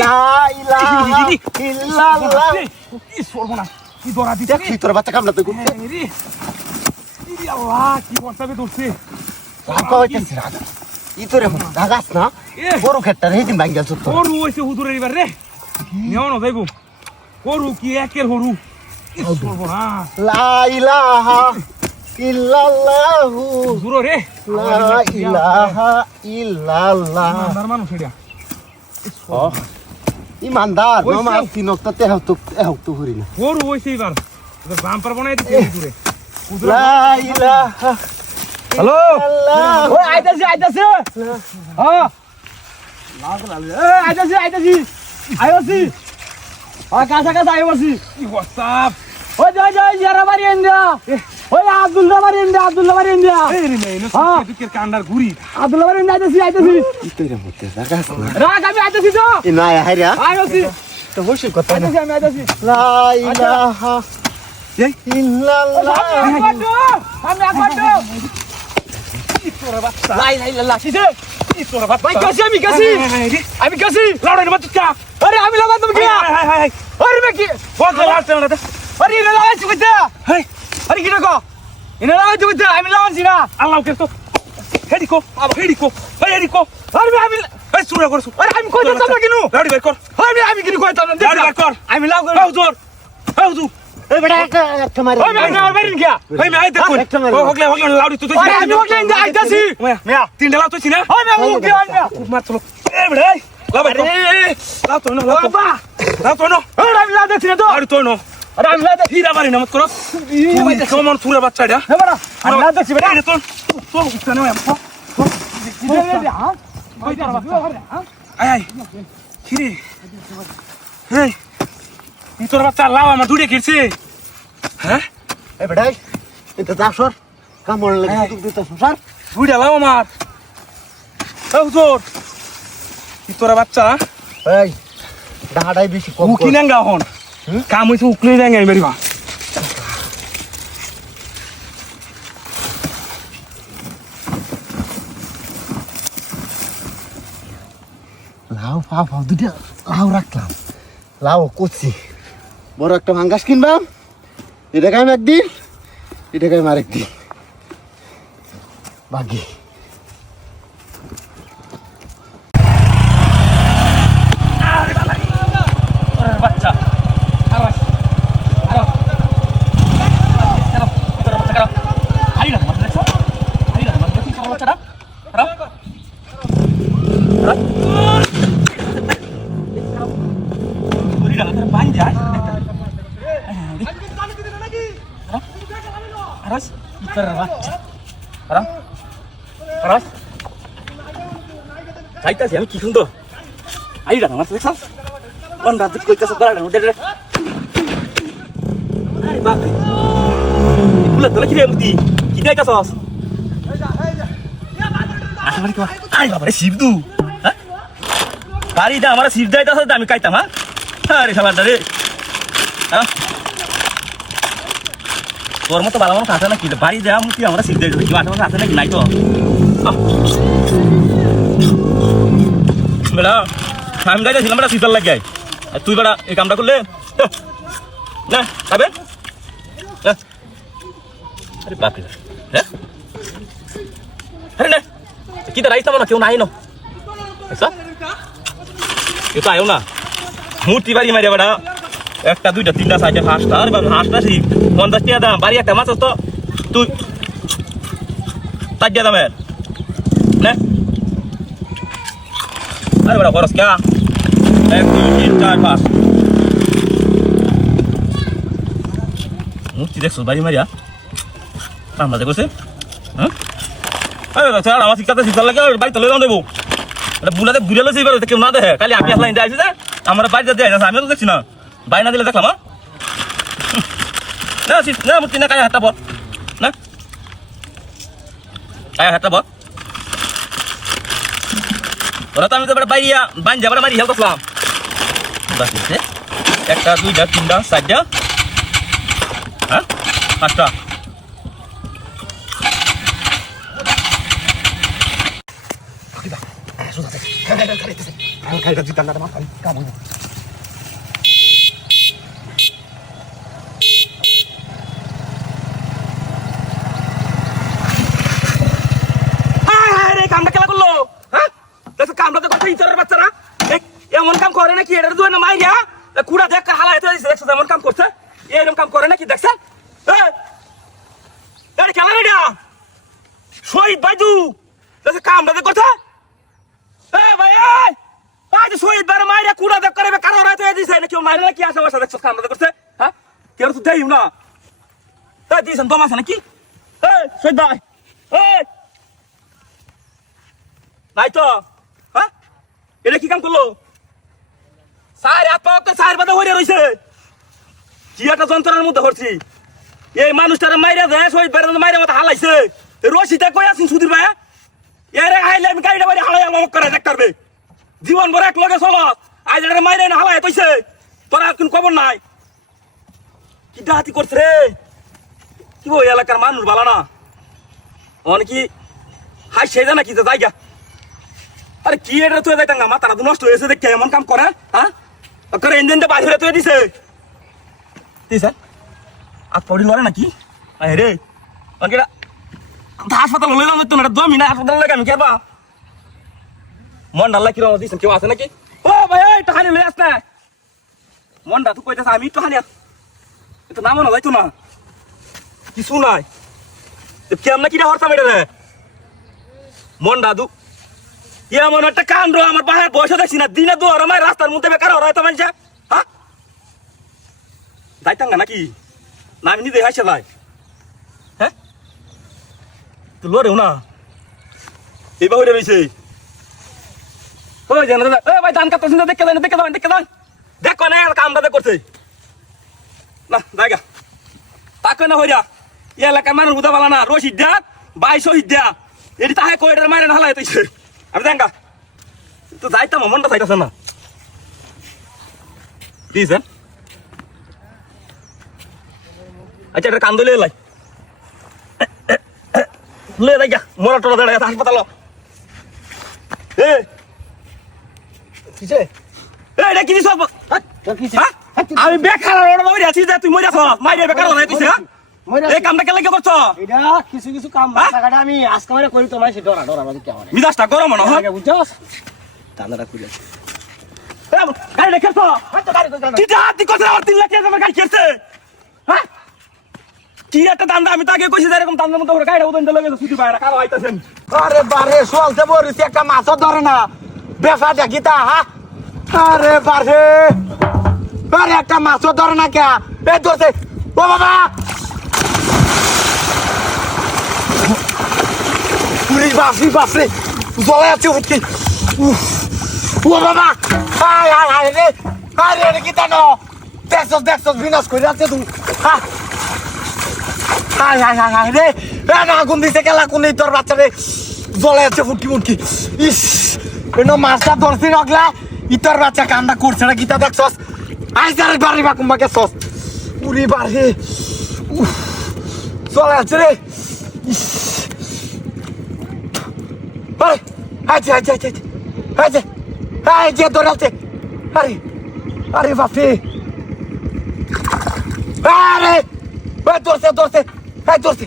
লা ইলাহা ইল্লাল্লাহ কি সর্বনাশ কি দরা দিতে দেখি তোর বাচ্চা কামড়াতে গো রে ইরি আল্লাহ কি বসাবে দৌড়ছে রাগা হইতেছে রাগা ই তোরে রাগাস না গরু খেটটা হেদিন ভাঙ্গা চুপ গরু হইছে হুজুরের এবার রে নেও না যাইবো গরু কি একের হরু কি সর্বনাশ লা ইলাহা ইল্লাল্লাহু হুজুর রে লা ইলাহা ইল্লাল্লাহ ইমানদার মানুষ এটা ইমানদার নমাজ তিন ওয়াক্তে হতো হরি না গরু হইছে এবার বাম্পার বানাই দিতে হুজুরে লা ইলাহা হ্যালো ইল্লাল্লাহ ওই আইতাছি হ্যাঁ আইতাছি আইতাছি কাছা আইতাছি কি হোয়াটসঅ্যাপ ওই জয় যারা বাড়ি এন্ডা ওই আব্দুল্লাহ বাড়ি এন্ডা এই রে নেই দুকের কান্ডার ঘুরি আব্দুল্লাহ বাড়ি এন্ডা আইতাছি ইতরে মতে রাগাস না রাগ আমি আইতাছি তো ই না হাইরা আইতাছি তো বসে কথা না আমি আইতাছি লা ইলাহা ইল্লাল্লাহ আমি আকবাটো তোর বাচ্চা লা ইলাহা কিসে তোর বাচ্চা ভাই আমি কাছি লাউড়াই না বাচ্চা আরে আমি লাগাম তুমি কি আরে কি ফোন লাগাতে না আরে ইনা লাগাই চুইতে হাই আরে কি রাখো ইনা লাগাই চুইতে আমি লাগাছি না আল্লাহ কে তো হেডিকো আরে আমি এই সুরা করছ আরে আমি কই দিতাম না কিনু গাড়ি বের কর আমি কিনু কইতাম না গাড়ি বের কর আমি লাগ হুজুর এই বেটা একটা মারে ওই আমি আর বেরিন কি ওই আমি আইতে কই হগলে লাউডি তুই আরে আমি হগলে ইন্দা আইতাছি মিয়া তিনটা লাউ তুইছি না ওই আমি মুখ দিয়ে আইনা খুব মার চলো এই বেটা লাউ বের লাউ তো না লাউ তো না আরে আমি লাউ দেখছি না তো আরে তো না আরে আমি লাউ দেখি হিরা মারি না মত করো তুমি কেমন থুরে বাচ্চাটা হে বড় আমি লাউ দেখছি বেটা এটা তো উঠতে না আয় কিরে এই ই তোর বাচ্চা লাউ আমার দুড়ে খেলছে হ্যাঁ এই বেটা এটা দাসর কামড় লাগে তুই দিতাছ স্যার দুইটা লাউ আমার হুজুর ই তোর বাচ্চা এই ডাহাডাই বেশি কম উকি নাঙ্গা হন কাম হইছে উকলে যাঙ্গা মেরিবা লাউ পাও দুইটা লাউ রাখলাম লাউ কচি বড় একটা ভাঙ্গাস কিনবাম এটা খাইম একদিন এটা খাইম আরেকদিন বাকি বাচ্চা যাইতাছি আমি কি সুন্দর আইরা আমার দেখছ কোন রাত কইতাছ গলা না উঠে আরে বাপ রে এগুলা তোলা কি রে মুতি কি দেখাছস আরে কি আরে বাবা রে শিবদু হ্যাঁ বাড়ি দা আমার শিব দাইতাছ আমি কাইতাম হ্যাঁ আরে সবার রে হ্যাঁ তোর মতো ভালো মানুষ আছে নাকি বাড়ি দেওয়া মুতি আমরা শিব দাই কি মাঠে মাঠে আছে নাকি নাই তো বেড়া আমি যাইতেছিলাম বেড়া শীতল লাগে আর তুই বেড়া এই কামটা করলে না খাবে আরে বাপরে হ্যাঁ না কি তো রাইতাম না কেউ নাই না কেউ তো আয়ো না মূর্তি বাড়ি মারি বেড়া একটা দুইটা তিনটা চারটা পাঁচটা আরে বাবা হাঁসটা ঠিক 50 টাকা দাম বাড়ি একটা মাছ তো তুই তার দামের না আরে বড় খরচ কে 1 2 3 4 5 মুক্তি দেখছো বাড়ি মারিয়া আমরা দেখছে হ্যাঁ আরে স্যার আমার শিক্ষাতে শিক্ষা লাগে বাড়ি তলে দেবো এটা বুলাতে ঘুরে লইছে এবার কেউ না দেখে খালি আমি আসলাম যাইছে যে আমার বাড়ি যেতে যাইছে আমিও তো দেখছি না বাড়ি না দিলে দেখলাম না না মুক্তি না কায়া হাতটা বল না কায়া হাতটা বল ওরা তো আমি তো বাইরিয়া বান যাবার মারি হেল্প করলাম বাস একটা দুইটা তিনটা চারটা হ্যাঁ পাঁচটা খাইটা দিতাম না মাথা কাম হইব কামটা খেলা করলো হ্যাঁ দেখো কামটা তো কথা ইতরের বাচ্চারা এমন কাম করে নাকি এটা দুই না মাইরিয়া কুড়া দেখ হালা এত দেখছো এমন কাম করছে এরকম কাম করে নাকি দেখছেন এটা খেলা রেডা শহীদ বাইদু দেখো কামটা দেখ করছে ভাই আজ শহীদ বারে মাইরিয়া কুড়া দেখ করে কারো রাইতে দিছে না কেউ মাইরে না কি আছে বসা দেখছো কামটা করছে হ্যাঁ কেউ তো দেইম না তাই দিছেন দম আছে নাকি শহীদ ভাই নাই তো হ্যাঁ এটা কি কাম করলো সার আপক সার বাদা হইরে রইছে কি একটা যন্ত্রণার মধ্যে হরছি এই মানুষটারে মাইরা যায় শহীদ বাইরে মাইরা মতো হালাইছে রশিটা কই আছেন সুধীর ভাই এরে আইলে আমি গাড়িটা বাড়ি হালাই আমক করে দেখতারবে জীবন ভর এক লগে চল আজ এটা মাইরা না হালাই তইছে তোরা কোন খবর নাই কি ডাহাতি করছে রে কি ওই এলাকার মানুষ ভালো না অনেক হাই সেজা নাকি তো জায়গা আরে কি এটা তুই যাইতাম না মাথাটা তো নষ্ট হয়েছে দেখে এমন কাম করে হ্যাঁ করে ইঞ্জিনটা বাইরে তুই দিছে দিছে আর পড়ি লড়ে নাকি আরে রে অনেকটা হাসপাতাল লইলাম তো না 2 মিনিট হাসপাতাল লাগে আমি কেবা মন ডাল্লা কিরম দিছেন কেউ আছে নাকি ও ভাই এই টাহানি লই আস না মনটা তুই কইতাছ আমি তো হানি এটা নাম না যাইতো না কিছু নাই কেমন কি হরতাম এটা রে মন দাদু এমন একটা কাণ্ড আমার বাহার বয়স দেখছি না দিনে দু আমার রাস্তার মধ্যে বেকার হরাই তো মানুষ হ্যাঁ যাইতাম না নাকি না আমি নিজে হাসে যাই হ্যাঁ তো লড়েও না এইবার হয়ে রয়েছে ওই জানা ভাই ধান কাটতেছেন দেখে দেন দেখে দেন দেখে দেন দেখো না কামটা করছে না জায়গা তাকে না হইয়া এই এলাকার মানুষ উদা বলা না রশিদ দেয়া 22 শহীদ দেয়া এটি তাহে কয়টার মারে না হালাই তৈছে আমি দেখা তো যাইতাম মনটা চাইতেছে না দিয়েছেন আচ্ছা এটা কান্দলে লাই লে দেখা মরা টোলা দাঁড়ায় হাসপাতাল এটা কি সব আমি বেকার আছি তুই মরে আছ মাইরে বেকার তুই এই কামটা কেলে করছ এটা কিছু কিছু কাম টাকাটা আমি আজকে মানে করি তো মানে ডরা ডরা মানে কেমন মিজাজটা গরম মনে হয় বুঝছস তান্দাটা খুলে গাড়ি রেখেছ তিনটা হাত দি করছে আমার 3 লাখ টাকা গাড়ি খেলছে হ্যাঁ কি একটা দান্দা আমি তো আগে কইছি এরকম দান্দার মতো করে গাড়িটা উদন লাগে ছুটি পায় না কারো আইতাছেন আরে বারে চলতে বরিছি একটা মাছও ধরে না বেফা দেখিতা হ্যাঁ আরে বারে আরে একটা মাছও ধরে না কে এই ধরছে ও বাবা পুলিশ বাপরে বাপরে জলে আছে উঠকি ও বাবা আয় আয় আয় রে আরে রে কি জানো দেখছস বিনাশ করে আছে তুই হ্যাঁ আয় আয় আয় আয় রে না আগুন দিতে গেলা কোন তোর বাচ্চা রে জলে আছে ফুটকি ফুটকি ইস এনো মাছটা ধরছি রাখলা ইতর বাচ্চা কামটা করছে না গীতা দেখছস আয় যারে বাড়ি বা কুম্বাকে সস পুরি বাড়ি জলে আছে রে ইস আরে আচ্ছা আচ্ছা আচ্ছা আচ্ছা আচ্ছা দৌড়াচ্ছে আরে আরে বাপরে আরে ধরছে ধরছে ধরছে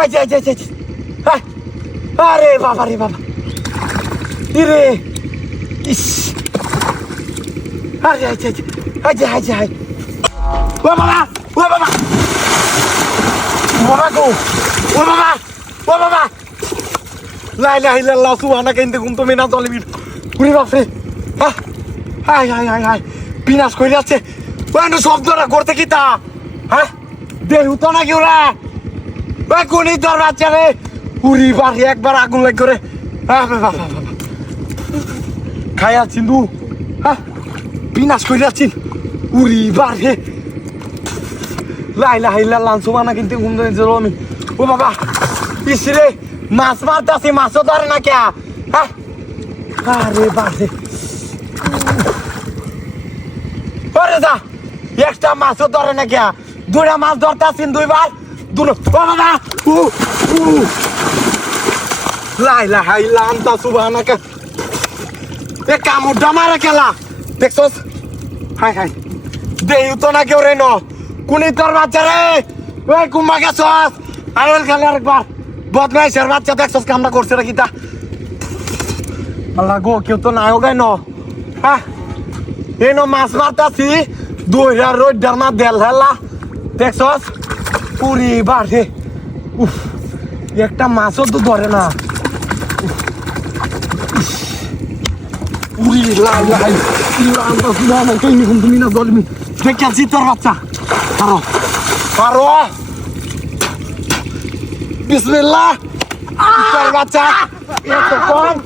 আচ্ছা আচ্ছা আচ্ছা আরে বাবা রে বাবা রে ইস আরে আচ্ছা আচ্ছা আচ্ছা আচ্ছা ও বাবা ও বাবা বাবা গো ও বাবা ও বাবা লাই লাই লা সুবহানা কেনতে ঘুম তো মেনা চলে উরে বাপরে হাই হাই হাই হাই বিনাশ কই যাচ্ছে ওই শব্দটা করতে কি তা হ্যাঁ দেহু তো নাকি ওরা ওই কোনি তোর বাচ্চা রে উরি বাড়ি একবার আগুন লাগ করে বাবা খায়া চিন্দু হ্যাঁ বিনাশ কই যাচ্ছি উরি বাড়ি লাই লাই লা সুবহানা কেনতে ঘুম তো আমি ও বাবা ইসরে মাছ মারতাছি মাছও ধরে না কে হ্যাঁ আরে বাড়ি ওরে যা একটা মাছও ধরে না কে দুইটা মাছ ধরতাছিন দুইবার দুনো ও বাবা লাই লাই লা আনতা সুবহানাকা এ কামড়টা মারে খেলা দেখছস হাই হাই দেই তো না কেউ রে ন কোনি তোর বাচ্চা রে ওই কুম্বা গেছস আইল খেলে আরেকবার বদমাইশের বাচ্চা দেখছস কামটা করছে নাকি তা আল্লাহ গো কেউ তো নাই গাই ন হ্যাঁ এই ন মাছ মারতাছি 2000 রোডার মা দেল হেলা দেখছস পুরি বাড়ে উফ একটা মাছও তো ধরে না উরি লাই লাই ইলান্তা সুনা কই নি হুম তুমি না জলমি দেখছি তোর বাচ্চা পারো পারো বিসমিল্লাহ তোর বাচ্চা এত কম